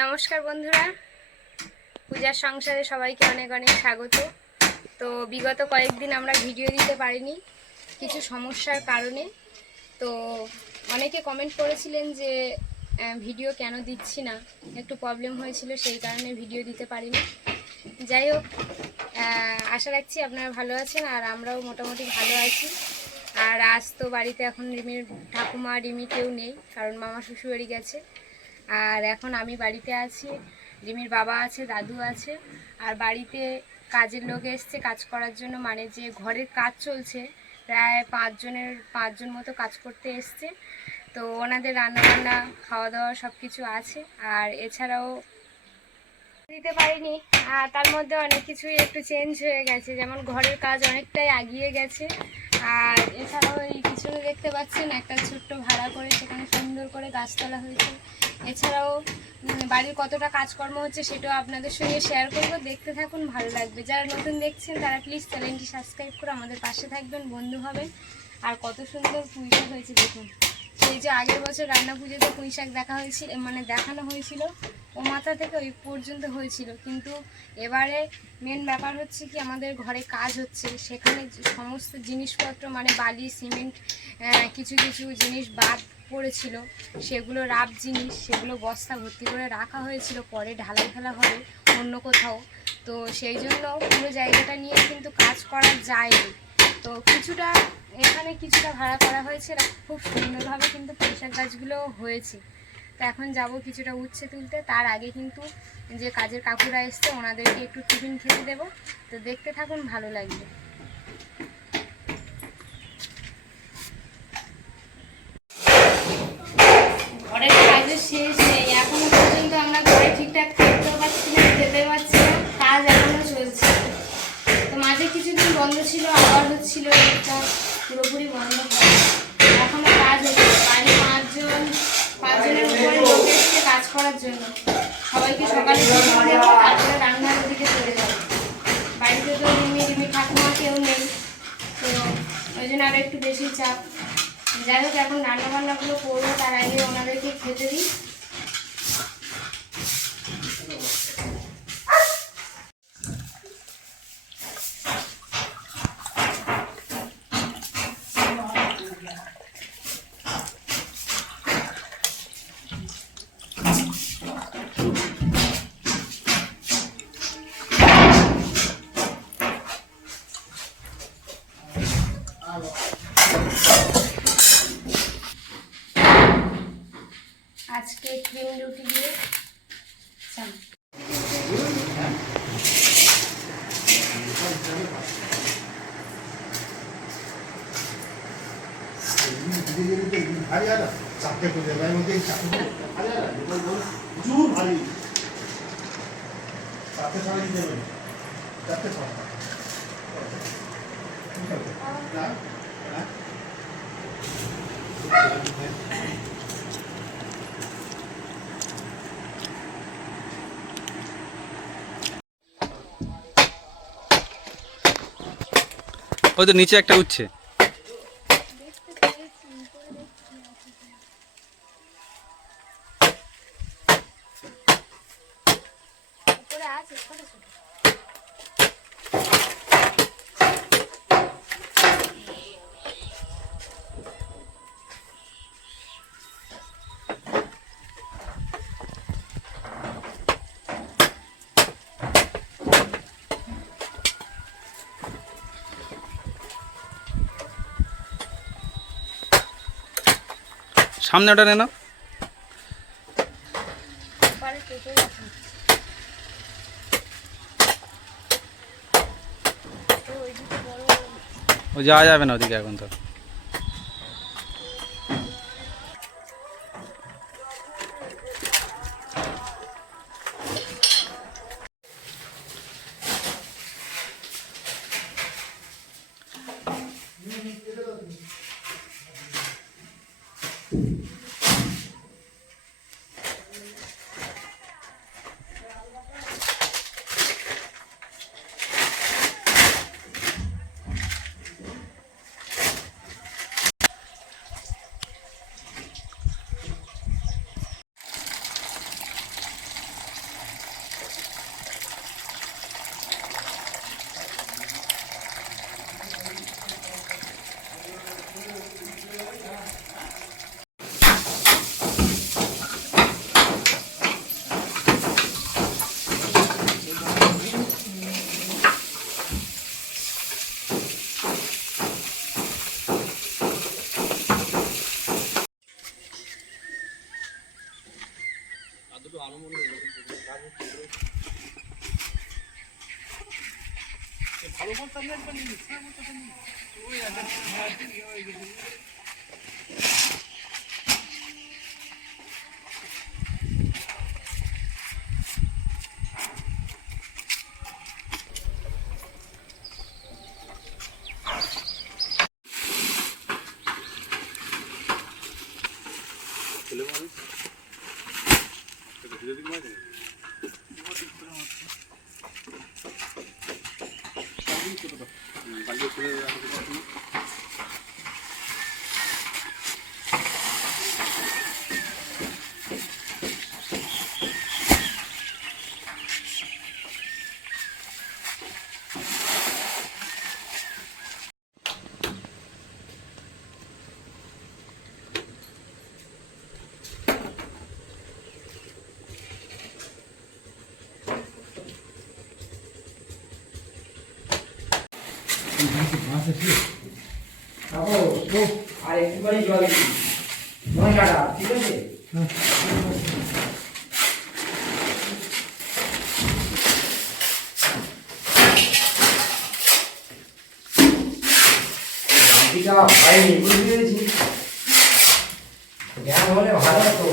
নমস্কার বন্ধুরা, পূজার সংসারে সবাইকে অনেক অনেক স্বাগত। তো বিগত কয়েকদিন আমরা ভিডিও দিতে পারিনি কিছু সমস্যার কারণে। তো অনেকে কমেন্ট করেছিলেন যে ভিডিও কেন দিচ্ছি না, একটু প্রবলেম হয়েছিল, সেই কারণে ভিডিও দিতে পারিনি। যাই হোক, আশা রাখছি আপনারা ভালো আছেন আর আমরাও মোটামুটি ভালো আছি। আর আজ তো বাড়িতে এখন রিমির ঠাকুমা রিমি কেউ নেই, কারণ মামা শ্বশুরবাড়ি গেছে। আর এখন আমি বাড়িতে আছি, রিমির বাবা আছে, দাদু আছে, আর বাড়িতে কাজের লোক এসছে কাজ করার জন্য। মানে যে ঘরের কাজ চলছে, প্রায় পাঁচজন মতো কাজ করতে এসছে। তো ওনাদের রান্নাবান্না খাওয়া দাওয়া সব কিছু আছে। আর এছাড়াও দিতে পারিনি, আর তার মধ্যে অনেক কিছুই একটু চেঞ্জ হয়ে গেছে, যেমন ঘরের কাজ অনেকটাই এগিয়ে গেছে। আর এছাড়াও এই পিছনে দেখতে পাচ্ছেন একটা ছোট্ট ভাড়া করে, সেখানে সুন্দর করে গাছতলা হয়েছে। এছাড়াও বাড়ির কতটা কাজকর্ম হচ্ছে সেটাও আপনাদের সঙ্গে শেয়ার করব, দেখতে থাকুন, ভালো লাগবে। যারা নতুন দেখছেন তারা প্লিজ চ্যানেলটি সাবস্ক্রাইব করে আমাদের পাশে থাকবেন, বন্ধু হবেন। আর কত সুন্দর পুঁইশাক হয়েছে দেখুন। সেই যে আগের বছর রান্না পুজোতে পুঁইশাক দেখানো হয়েছিল, ও মাথা থেকে ওই পর্যন্ত হয়েছিল, কিন্তু এবারে মেন ব্যাপার হচ্ছে কি, আমাদের ঘরে কাজ হচ্ছে, সেখানে সমস্ত জিনিসপত্র মানে বালি সিমেন্ট কিছু কিছু জিনিস বাদ পড়েছিল, সেগুলো রাব জিনিস, সেগুলো বস্তা ভর্তি করে রাখা হয়েছিল, পরে ঢালাই ফেলা হবে অন্য কোথাও। তো সেই জন্য পুরো জায়গাটা নিয়ে কিন্তু কাজ করা যায়নি। তো এখানে কিছুটা ভাড়া করা হয়েছে, খুব সুন্দরভাবে কিন্তু পুঁইশাক গাছগুলো হয়েছে। তো এখন যাব কিছুটা উচ্ছে তুলতে, তার আগে কিন্তু যে কাজের কাকুরা এসছে ওনাদেরকে একটু টিফিন খেতে দেবো। তো দেখতে থাকুন, ভালো লাগবে। ঘরের কাজের শেষ নেই, এখনো পর্যন্ত আমরা ঘরে ঠিকঠাক থাকতেও পারছি না, খেতে পারছি না, কাজ এখনো চলছে। তো মাঝে কিছুদিন বন্ধ ছিল, আবার হচ্ছিল, এটা পুরোপুরি বন্ধ হয়। এখনো কাজ হচ্ছে, বাড়ি পাঁচজনের উপরে লোক এসছে কাজ করার জন্য। সবাইকে সকালে টিফিন দেবো, তারপরে রান্নার দিকে চলে যাবো। বাড়িতে তো রিমি ঠাকুমা কেউ নেই, তো ওই জন্য আরও একটু বেশি চাপ। যাই হোক, এখন রান্নাবান্নাগুলো করবো, তার আগে ওনাদেরকে খেতে দিই। আজকে ক্রিম রুটি দিয়ে ওই তো নিচে একটা উঠছে। সামনে ওটা নে না, ও যাওয়া যাবে না ওদিকে এখন। তো আর একটুখানি জল দিই মশলাটা, ঠিক আছে? বাকিটা হয়নি, বুঝতে পেরেছি। জ্ঞান হলে ভালো হতো।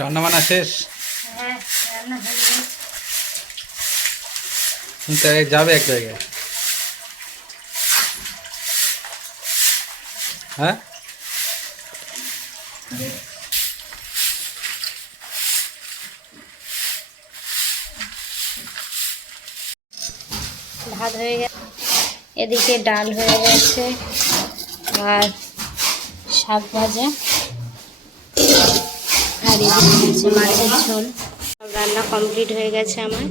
রান্না বান্না শেষ? হ্যাঁ, রান্না হয়ে গেছে। তুমি তো যাবে এক জায়গায়, হ্যাঁ? ভাত হয়ে গেছে, এদিকে ডাল হয়ে গেছে আর শাক ভাজা, আর এদিকে হচ্ছে মাছের ঝোল। সব রান্না কমপ্লিট হয়ে গেছে আমার।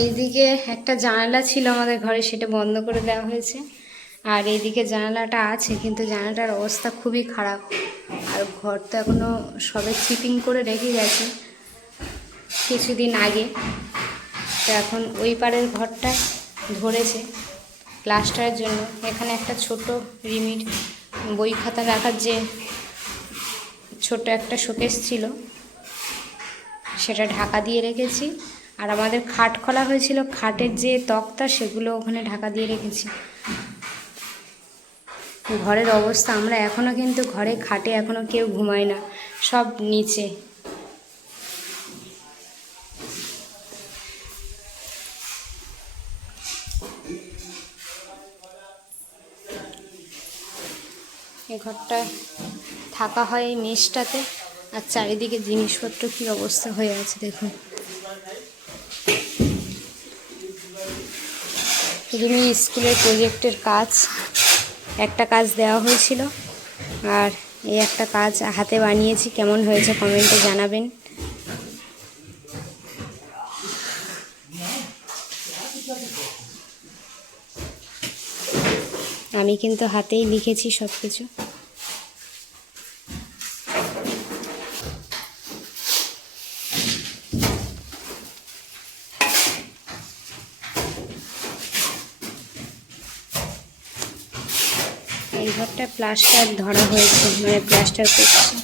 এইদিকে একটা জানালা ছিল আমাদের ঘরে, সেটা বন্ধ করে দেওয়া হয়েছে। আর এইদিকে জানালাটা আছে, কিন্তু জানালাটার অবস্থা খুবই খারাপ। আর ঘর তো এখনও সবে চিপিং করে রেখে গেছে কিছুদিন আগে। তো এখন ওই পারের ঘরটা ধরেছে প্লাস্টারের জন্য। এখানে একটা ছোট রিমিট বই খাতা রাখার যে ছোট একটা শোকেস ছিল, সেটা ঢাকা দিয়ে রেখেছি। আর আমাদের খাট খোলা হয়েছিল, খাটের যে তক্তা সেগুলো ওখানে ঢাকা দিয়ে রেখেছি। ঘরের অবস্থা, আমরা এখনও কিন্তু ঘরে খাটে এখনও কেউ ঘুমায় না, সব নিচে। এই ঘরটা থাকা হয় এই মেসটাতে। আর চারিদিকে জিনিসপত্র কী অবস্থা হয়ে আছে দেখুন। এগুলি স্কুলের প্রজেক্টের কাজ, একটা কাজ দেওয়া হয়েছিল, আর এই একটা কাজ হাতে বানিয়েছি। কেমন হয়েছে কমেন্টে জানাবেন। আমি কিন্তু হাতেই লিখেছি সব কিছু। এই ঘরটা প্লাস্টার ধরা হয়েছে, মানে প্লাস্টার করছে।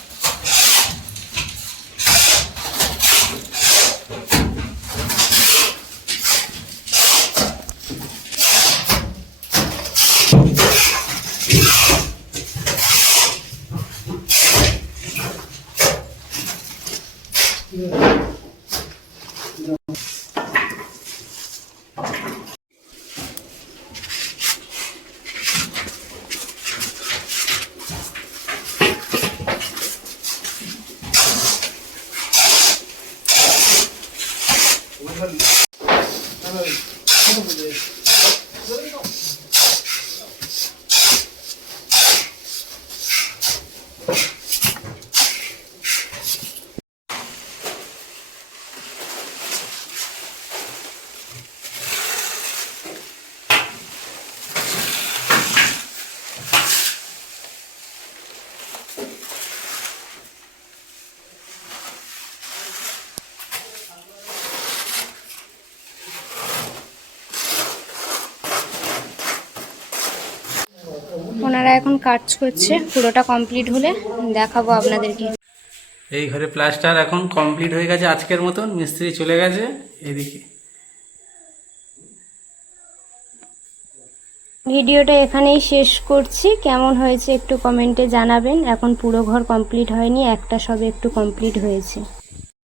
ওনারা এখন কাজ করছে, পুরোটা কমপ্লিট হলে দেখাবো আপনাদেরকে। এই ঘরে প্লাস্টার এখন কমপ্লিট হয়ে গেছে আজকের মতন, মিস্ত্রি চলে গেছে এদিকে। ভিডিওটা এখানেই শেষ করছি। কেমন হয়েছে একটু কমেন্টে জানাবেন। এখন পুরো ঘর কমপ্লিট হয়নি, একটা সবে একটু কমপ্লিট হয়েছে।